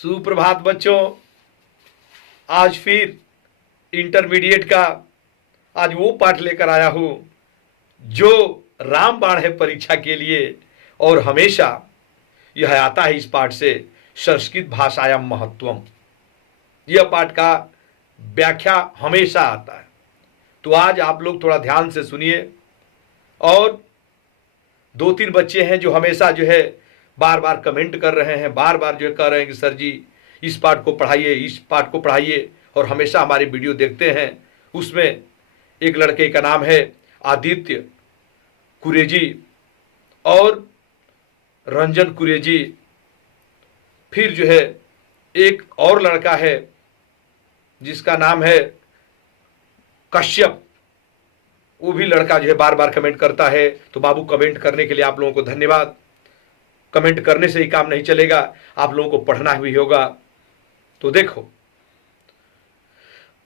सुप्रभात बच्चों। आज फिर इंटरमीडिएट का आज वो पाठ लेकर आया हूं जो रामबाण है परीक्षा के लिए। और हमेशा यह आता है इस पाठ से, संस्कृत भाषायाम महत्वम। यह पाठ का व्याख्या हमेशा आता है। तो आज आप लोग थोड़ा ध्यान से सुनिए। और दो तीन बच्चे हैं जो हमेशा जो है बार बार कमेंट कर रहे हैं, बार बार जो है कह रहे हैं कि सर जी इस पाठ को पढ़ाइए, इस पाठ को पढ़ाइए, और हमेशा हमारी वीडियो देखते हैं। उसमें एक लड़के का नाम है आदित्य कुरेजी और रंजन कुरेजी। फिर जो है एक और लड़का है जिसका नाम है कश्यप। वो भी लड़का जो है बार बार कमेंट करता है। तो बाबू, कमेंट करने के लिए आप लोगों को धन्यवाद। कमेंट करने से ही काम नहीं चलेगा, आप लोगों को पढ़ना भी होगा। तो देखो,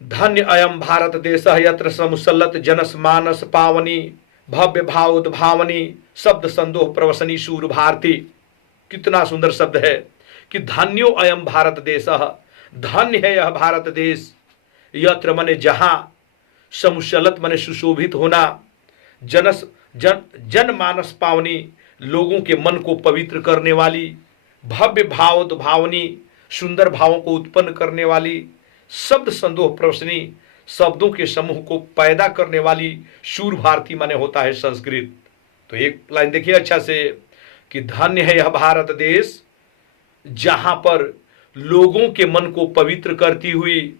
धन्य अयम भारत देश यत्र समुसल्लत जनस मानस पावनी भव्य भावोद्भावनी शब्द संदोह प्रवसनी शूर भारती। कितना सुंदर शब्द है कि धन्यो अयम भारत देश, धन्य है यह भारत देश। यत्र मने जहां, समुसल्लत मने सुशोभित होना, जन मानस पावनी लोगों के मन को पवित्र करने वाली, भव्य भावोद्भावनी सुंदर भावों को उत्पन्न करने वाली, शब्द संदोह प्रवसनी शब्दों के समूह को पैदा करने वाली, शूर भारती माने होता है संस्कृत। तो एक लाइन देखिए अच्छा से कि धन्य है यह भारत देश जहां पर लोगों के मन को पवित्र करती हुई,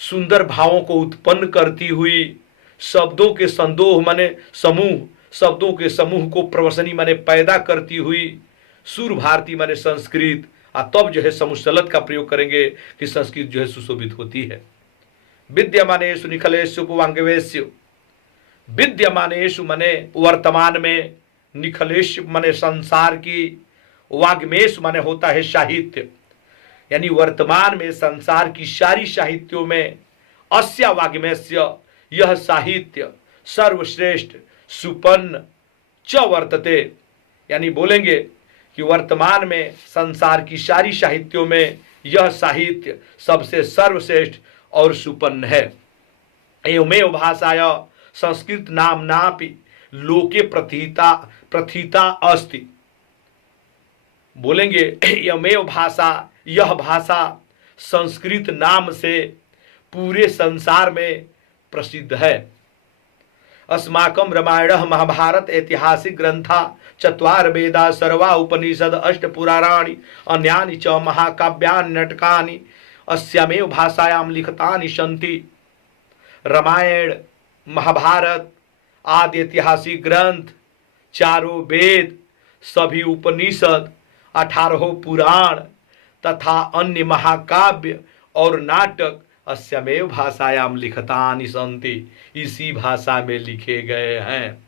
सुंदर भावों को उत्पन्न करती हुई, शब्दों के संदोह माने समूह, शब्दों के समूह को प्रवसनी माने पैदा करती हुई, सूर भारती माने संस्कृत। तब जो है समुसल्लत का प्रयोग करेंगे कि संस्कृत जो है सुशोभित होती है। विद्यमानेषु निखलेषु उपवांगवेषु, विद्यमानेषु माने वर्तमान में, निखलेषु माने संसार की, वाग्मेषु माने होता है साहित्य, यानी वर्तमान में संसार की सारी साहित्यों में, अस्या वाग्मेस्य यह साहित्य सर्वश्रेष्ठ सुपन्न च वर्तते, यानी बोलेंगे कि वर्तमान में संसार की सारी साहित्यों में यह साहित्य सबसे सर्वश्रेष्ठ और सुपन्न है। एवमेव भाषाय संस्कृत नाम्नापि लोके प्रथिता अस्ति। बोलेंगे एवमेव भाषा, यह भाषा संस्कृत नाम से पूरे संसार में प्रसिद्ध है। अस्माकं रामायणः महाभारत ऐतिहासिक ग्रंथा चत्वार वेदा सर्वा उपनिषद अष्ट पुराणानि अन्यानि च महाकाव्यानि नाटकानि अस्यामेव भाषायां लिखितानि सन्ति। रामायण, महाभारत आदि ऐतिहासिक ग्रंथ, चारों वेद, सभी उपनिषद, 18 पुराण तथा अन्य महाकाव्य और नाटक अस्यामेव भाषायाम लिखतानि सन्ति, इसी भाषा में लिखे गए हैं।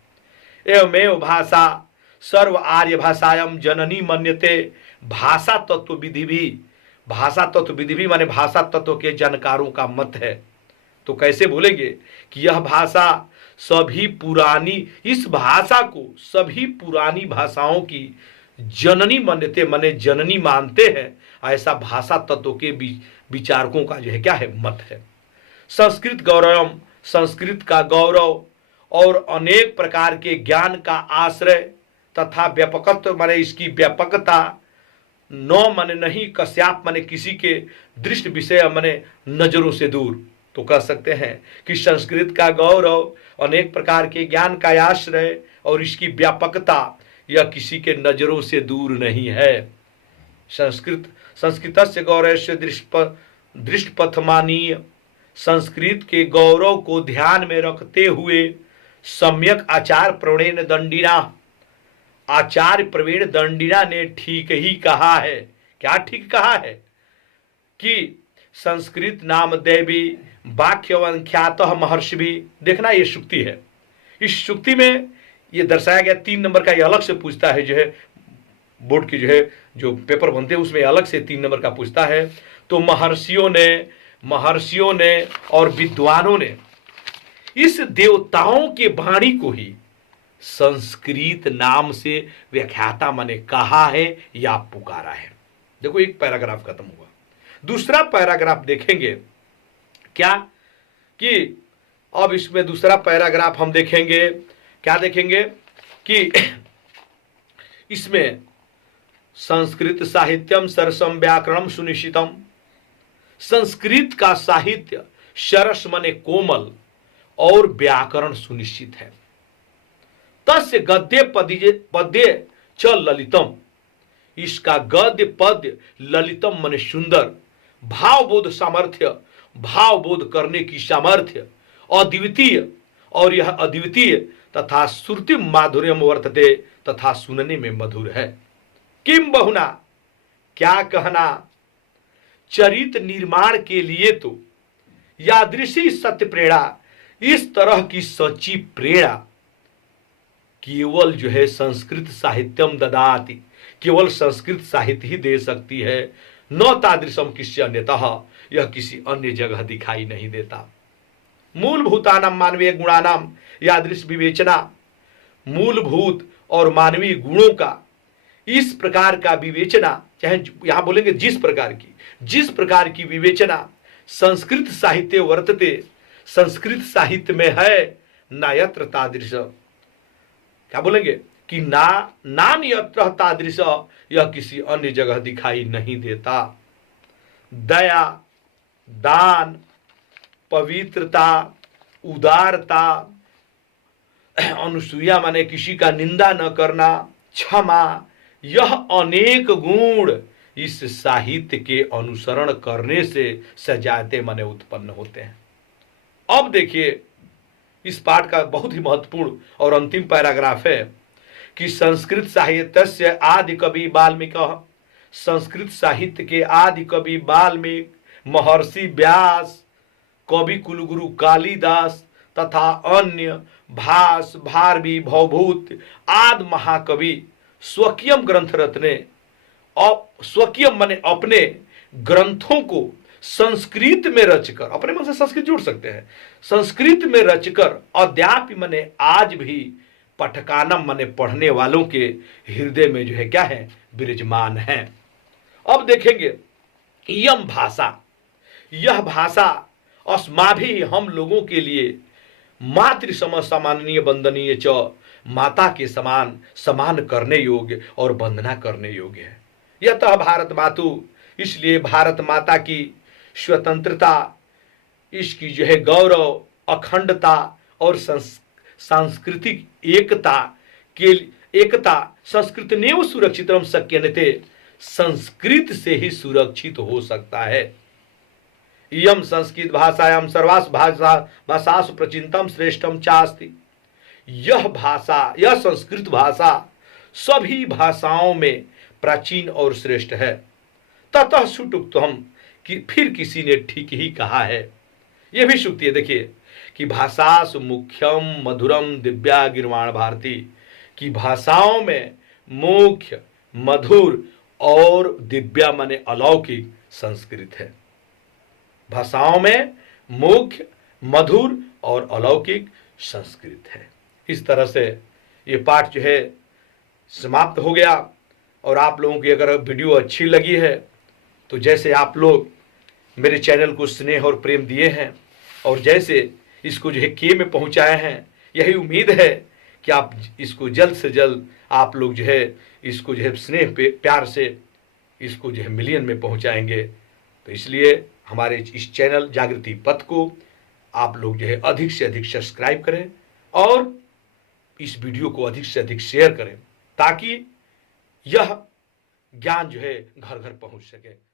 एवमेव भाषा सर्व आर्य भाषायाम जननी मन्यते। भाषा तत्व विधि भी, भाषा तत्व विधि भी माने भाषा तत्व के जानकारों का मत है। तो कैसे बोलेंगे कि यह भाषा सभी पुरानी, इस भाषा को सभी पुरानी भाषाओं की जननी मन्यते माने जननी मानते हैं। ऐसा भाषा तत्व के विचारकों का जो है क्या है, मत है। संस्कृत गौरवम, संस्कृत का गौरव और अनेक प्रकार के ज्ञान का आश्रय तथा व्यापकत्व माने इसकी व्यापकता, न माने नहीं, कश्याप माने किसी के दृष्ट विषय माने नजरों से दूर। तो कह सकते हैं कि संस्कृत का गौरव, अनेक प्रकार के ज्ञान का आश्रय और इसकी व्यापकता यह किसी के नजरों से दूर नहीं है। संस्कृतस्य गौरवस्य दृष्टपथमानीय, संस्कृत के गौरव को ध्यान में रखते हुए सम्यक आचार्य प्रवीण दंडिना, आचार्य प्रवीण दंडिना ने ठीक ही कहा है। क्या ठीक कहा है कि संस्कृत नाम देवी वाक्यवंख्यातः महर्षि भी। देखना ये शुक्ति है, इस शुक्ति में ये दर्शाया गया 3 नंबर का, ये अलग से पूछता है जो है बोर्ड की जो है जो पेपर बनते हैं उसमें अलग से 3 नंबर का पूछता है। तो महर्षियों ने और विद्वानों ने इस देवताओं के वाणी को ही संस्कृत नाम से व्याख्याता माने कहा है या पुकारा है। देखो एक पैराग्राफ खत्म हुआ। दूसरा पैराग्राफ देखेंगे क्या कि अब इसमें दूसरा पैराग्राफ हम देखेंगे, क्या देखेंगे कि इसमें संस्कृत साहित्यम सरसम व्याकरणम सुनिश्चितम, संस्कृत का साहित्य सरस मने कोमल और व्याकरण सुनिश्चित है। तस्य गद्य पद्य च ललितम, इसका गद्य पद्य ललितम मने सुंदर, भावबोध सामर्थ्य, भावबोध करने की सामर्थ्य अद्वितीय, और यह अद्वितीय तथा श्रुति माधुर्यम वर्तते, तथा सुनने में मधुर है। किम बहुना, क्या कहना, चरित निर्माण के लिए तो यादृशी सत्य प्रेरणा, इस तरह की सच्ची प्रेरणा केवल जो है संस्कृत साहित्यम ददाति, केवल संस्कृत साहित्य ही दे सकती है, न तादृशम किसी अन्यतः, यह किसी अन्य जगह दिखाई नहीं देता। मूलभूतानाम मानवीय गुणानाम यादृश विवेचना, मूलभूत और मानवीय गुणों का इस प्रकार का विवेचना, चाहे यहां बोलेंगे जिस प्रकार की विवेचना संस्कृत साहित्य वर्तते, संस्कृत साहित्य में है, न यत्र तादृश, क्या बोलेंगे कि नान यत्र तादृश, यह किसी अन्य जगह दिखाई नहीं देता। दया, दान, पवित्रता, उदारता, अनुसूया माने किसी का निंदा न करना, क्षमा, यह अनेक गुण इस साहित्य के अनुसरण करने से सजाते माने उत्पन्न होते हैं। अब देखिए इस पाठ का बहुत ही महत्वपूर्ण और अंतिम पैराग्राफ है कि संस्कृत साहित्यस्य आदि कवि वाल्मीकि, संस्कृत साहित्य के आदि कवि वाल्मीकि, महर्षि व्यास, कवि कुलगुरु कालिदास तथा अन्य भास, भारवी, भवभूत आदि महाकवि स्वकीयम ग्रंथ रत्ने, स्वकीयम माने अपने ग्रंथों को संस्कृत में रचकर, अपने मन से संस्कृत जोड़ सकते हैं, संस्कृत में रचकर अद्यापि माने आज भी पठकानम माने पढ़ने वालों के हृदय में जो है क्या है, विराजमान है। अब देखेंगे यम भाषा, यह भाषा अस्माभि हम लोगों के लिए मातृ सम सम्माननीय वंदनीय च, माता के समान समान करने योग्य और वंदना करने योग्य है। यतः भारत मातु, इसलिए भारत माता की स्वतंत्रता, इसकी जो है गौरव, अखंडता और सांस्कृतिक एकता संस्कृत नेव सुरक्षितम शक्यन्ते, संस्कृत से ही सुरक्षित हो सकता है। इयम संस्कृत भाषायां सर्वासु भाषासु प्रचिंतम श्रेष्ठम चास्ति, यह भाषा, यह संस्कृत भाषा सभी भाषाओं में प्राचीन और श्रेष्ठ है। ततः सुटुक्तम, कि फिर किसी ने ठीक ही कहा है, यह भी शुक्ति है। देखिए कि भाषासु मुख्यम मधुरम दिव्या गिरवाण भारती, कि भाषाओं में मुख्य, मधुर और दिव्या माने अलौकिक संस्कृत है। भाषाओं में मुख्य, मधुर और अलौकिक संस्कृत है। इस तरह से ये पाठ जो है समाप्त हो गया। और आप लोगों की अगर वीडियो अच्छी लगी है तो जैसे आप लोग मेरे चैनल को स्नेह और प्रेम दिए हैं और जैसे इसको जो है के में पहुंचाए हैं, यही उम्मीद है कि आप इसको जल्द से जल्द आप लोग जो है इसको जो है स्नेह प्यार से इसको जो है मिलियन में पहुंचाएंगे। तो इसलिए हमारे इस चैनल जागृति पथ को आप लोग जो है अधिक से अधिक सब्सक्राइब करें और इस वीडियो को अधिक से अधिक शेयर करें, ताकि यह ज्ञान जो है घर घर पहुंच सके।